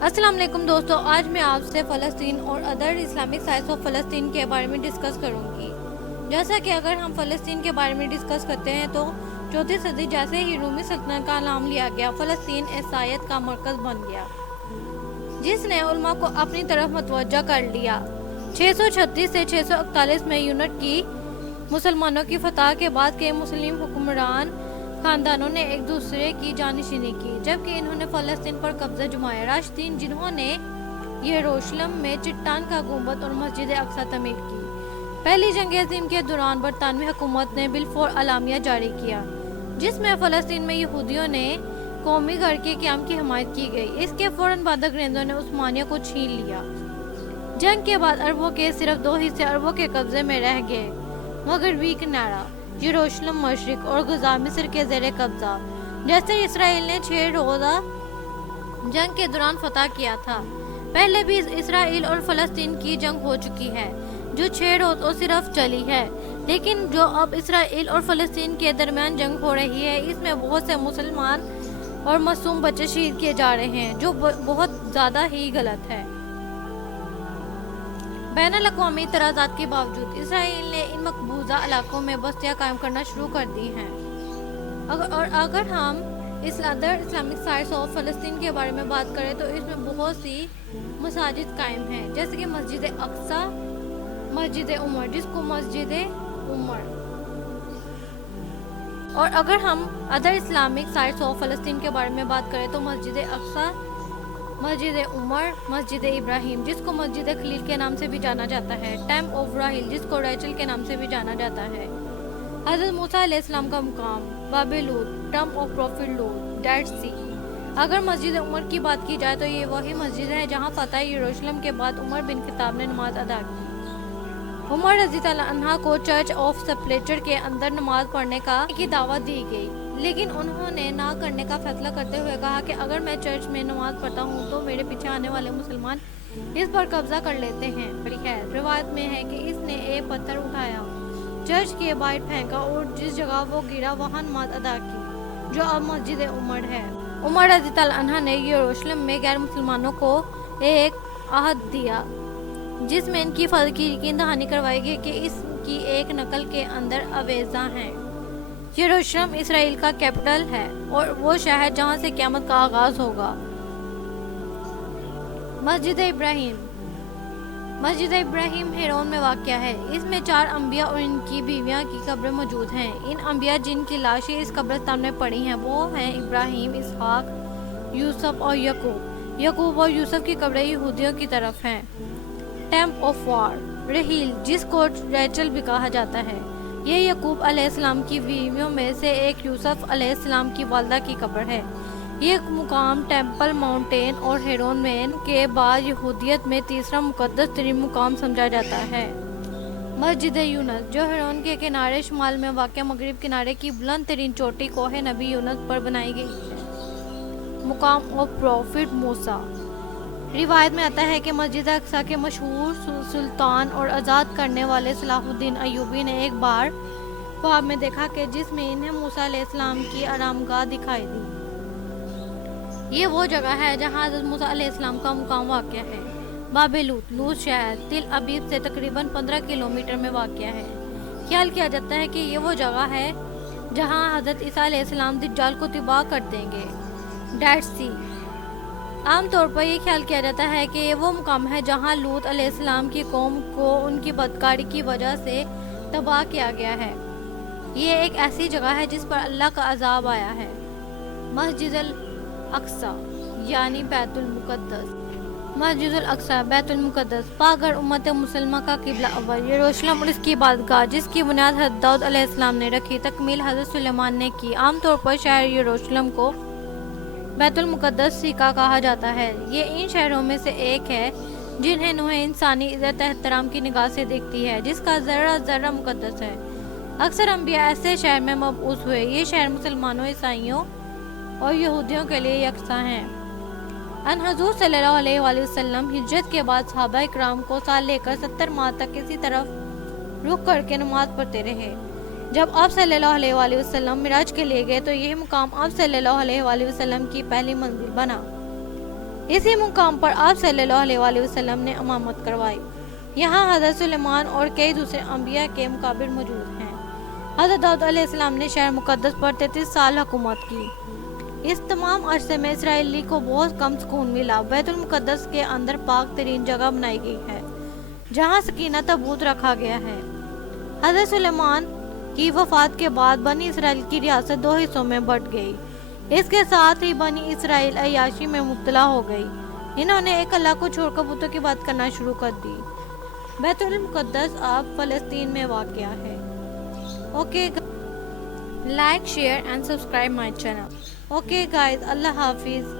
السلام علیکم دوستو، آج میں آپ سے فلسطین اور ادر اسلامک سائٹس آف فلسطین کے بارے میں ڈسکس کروں گی۔ جیسا کہ اگر ہم فلسطین کے بارے میں ڈسکس کرتے ہیں تو 4 صدی جیسے ہی رومی سلطنت کا نام لیا گیا، فلسطین عیسائیت کا مرکز بن گیا، جس نے علماء کو اپنی طرف متوجہ کر لیا۔ 636 سے 641 میں یونٹ کی مسلمانوں کی فتح کے بعد کے مسلم حکمران خاندانوں نے ایک دوسرے کی جانشینی کی، جبکہ انہوں نے فلسطین پر قبضہ جمایا۔ راشدین، جنہوں نے یروشلم میں چٹان کا گنبد اور مسجد اقصی تعمیر کی۔ پہلی جنگ عظیم کے دوران برطانوی حکومت نے بالفور اعلامیہ جاری کیا، جس میں فلسطین میں یہودیوں نے قومی گھر کے قیام کی حمایت کی گئی۔ اس کے فوراً بعد انگریزوں نے عثمانیہ کو چھین لیا۔ جنگ کے بعد عربوں کے صرف 2 حصے عربوں کے قبضے میں رہ گئے: مغربی کنارہ یروشلم مشرق اور غزہ مصر کے زیر قبضہ، جیسے اسرائیل نے 6 روزہ جنگ کے دوران فتح کیا تھا۔ پہلے بھی اسرائیل اور فلسطین کی جنگ ہو چکی ہے، جو 6 روز صرف چلی ہے، لیکن جو اب اسرائیل اور فلسطین کے درمیان جنگ ہو رہی ہے، اس میں بہت سے مسلمان اور معصوم بچے شہید کیے جا رہے ہیں، جو بہت زیادہ ہی غلط ہے۔ بین الاقوامی اعتراضات کے باوجود اسرائیل نے ان مقبوضہ علاقوں میں بستیاں قائم کرنا شروع کر دی ہیں۔ اور اگر ہم ادر اسلامک سائٹس آف فلسطین کے بارے میں بات کریں تو اس میں بہت سی مساجد قائم ہیں، جیسے کہ مسجد اقصی، مسجد عمر جس کو مسجد عمر۔ اور اگر ہم ادر اسلامک سائٹس آف فلسطین کے بارے میں بات کریں تو مسجد اقصی، مسجد عمر، مسجد ابراہیم جس کو مسجد خلیل کے نام سے بھی جانا جاتا ہے، ٹیمپ آف راحیل جس کو ریچل کے نام سے بھی جانا جاتا ہے، حضرت موسیٰ علیہ السلام کا مقام، باب لوط، ٹمب of profit Lut, did see. اگر مسجد عمر کی بات کی جائے تو یہ وہی مسجد ہے جہاں فتح یروشلم کے بعد عمر بن خطاب نے نماز ادا کی۔ عمر رضی اللہ عنہ کو چرچ آف سپلیٹر کے اندر نماز پڑھنے کی دعوت دی گئی، لیکن انہوں نے نہ کرنے کا فیصلہ کرتے ہوئے کہا کہ اگر میں چرچ میں نماز پڑھتا ہوں تو میرے پیچھے آنے والے مسلمان اس پر قبضہ کر لیتے ہیں۔ روایت میں ہے کہ اس نے ایک پتھر اٹھایا، چرچ کے باہر پھینکا اور جس جگہ وہ گرا وہاں نماز ادا کی، جو اب مسجد عمر ہے۔ عمر رضی اللہ عنہ نے یروشلم میں غیر مسلمانوں کو ایک عہد دیا، جس میں ان کی یقین دہانی کروائی گئی کہ اس کی ایک نقل کے اندر اویزہ ہیں۔ یروشلم اسرائیل کا کیپٹل ہے اور وہ شہر جہاں سے قیامت کا آغاز ہوگا۔ مسجد ابراہیم ہیرون میں واقع ہے۔ اس میں 4 انبیاء اور ان کی بیویاں کی قبریں موجود ہیں۔ ان انبیاء جن کی لاشیں اس قبرستان میں پڑی ہیں وہ ہیں ابراہیم، اسحاق، یوسف اور یعقوب اور یوسف کی قبریں یہودیوں کی طرف ہیں۔ ٹیمپ آف راحیل جس کو ریچل بھی کہا جاتا ہے، یہ یعقوب علیہ السلام کی بیویوں میں سے ایک یوسف علیہ السلام کی والدہ کی قبر ہے۔ یہ مقام ٹیمپل ماؤنٹین اور ہیرون مین کے بعد یہودیت میں تیسرا مقدس ترین مقام سمجھا جاتا ہے۔ مسجد یونس جو ہیرون کے کنارے شمال میں واقع مغرب کنارے کی بلند ترین چوٹی کوہ نبی یونس پر بنائی گئی ہے۔ مقام آف پروفٹ موسیٰ، روایت میں آتا ہے کہ مسجد اقصی کے مشہور سلطان اور آزاد کرنے والے صلاح الدین ایوبی نے ایک بار خواب میں دیکھا کہ جس میں انہیں موسیٰ علیہ السلام کی آرامگاہ دکھائی دی۔ یہ وہ جگہ ہے جہاں حضرت موسیٰ علیہ السلام کا مقام واقع ہے۔ باب لوط شہر تل ابیب سے تقریباً 15 کلومیٹر میں واقع ہے۔ خیال کیا جاتا ہے کہ یہ وہ جگہ ہے جہاں حضرت عیسیٰ علیہ السلام دجال کو تباہ کر دیں گے۔ ڈیڈ سی، عام طور پر یہ خیال کیا جاتا ہے کہ یہ وہ مقام ہے جہاں لوط علیہ السلام کی قوم کو ان کی بدکاری کی وجہ سے تباہ کیا گیا ہے۔ یہ ایک ایسی جگہ ہے جس پر اللہ کا عذاب آیا ہے۔ مسجد الاقصی یعنی بیت المقدس، مسجد الاقصی بیت المقدس پاک گھر امت مسلمہ کا قبلہ اول، یروشلم اور اس کی عبادتگاہ جس کی بنیاد حضرت داؤد علیہ السلام نے رکھی، تکمیل حضرت سلیمان نے کی۔ عام طور پر شہر یروشلم کو بیت المقدس کا کہا جاتا ہے۔ یہ ان شہروں میں سے ایک ہے جنہیں نوح انسانی عزت احترام کی نگاہ سے دیکھتی ہے، جس کا ذرہ ذرہ مقدس ہے۔ اکثر انبیاء ایسے شہر میں مبعوث ہوئے۔ یہ شہر مسلمانوں، عیسائیوں اور یہودیوں کے لیے یکساں ہیں۔ ان حضور صلی اللہ علیہ وآلہ وسلم ہجرت کے بعد صحابہ اکرام کو ساتھ لے کر 70 ماہ تک اسی طرف رخ کر کے نماز پڑھتے رہے۔ جب آپ صلی اللہ علیہ وآلہ وسلم معراج کے لیے گئے تو یہ مقام آپ صلی اللہ علیہ وآلہ وسلم کی پہلی منزل بنا۔ اسی مقام پر آپ صلی اللہ علیہ وسلم نے امامت کروائی۔ یہاں حضرت سلیمان اور کئی دوسرے انبیاء کے مقابر موجود ہیں۔ حضرت داؤد علیہ السلام نے شہر مقدس پر 33 سال حکومت کی۔ اس تمام عرصے میں اسرائیلی کو بہت کم سکون ملا۔ بیت المقدس کے اندر پاک ترین جگہ بنائی گئی ہے جہاں سکینہ تابوت رکھا گیا ہے۔ حضرت سلیمان کی وفات کے بعد بنی اسرائیل کی ریاست 2 حصوں میں بٹ گئی۔ اس کے ساتھ ہی بنی اسرائیل عیاشی میں مبتلا ہو گئی۔ انہوں نے ایک اللہ کو چھوڑ کر بتوں کی بات کرنا شروع کر دی۔ بیت المقدس اب فلسطین میں واقع ہے۔ Okay, like, share and subscribe my channel. Okay guys, اللہ حافظ۔